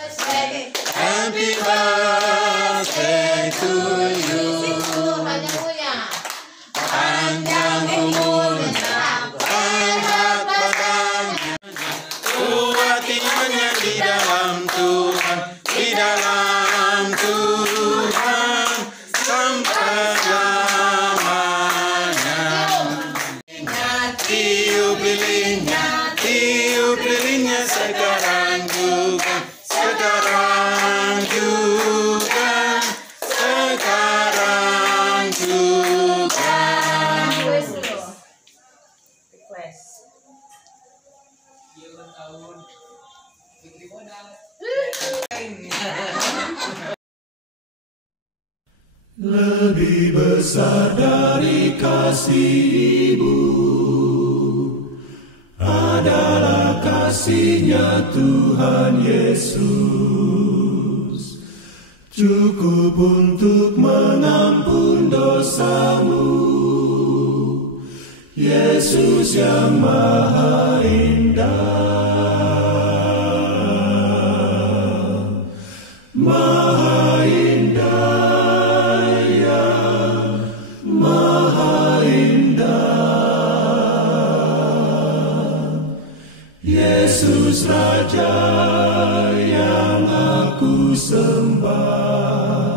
Happy birthday to you. Panjang umurnya, sehat badannya, kuat imannya di dalam Tuhan, di dalam Tuhan sampai lamanya. Tiup lilinnya sekarang juga, sekarang juga, sekarang juga. Ulang tahun Putry modal. Lebih besar dari kasih ibu adalah kasih-Nya Tuhan Yesus, cukup untuk mengampun dosamu. Yesus yang maha indah, maha indah, ya, maha indah. Yesus Raja yang aku sembah.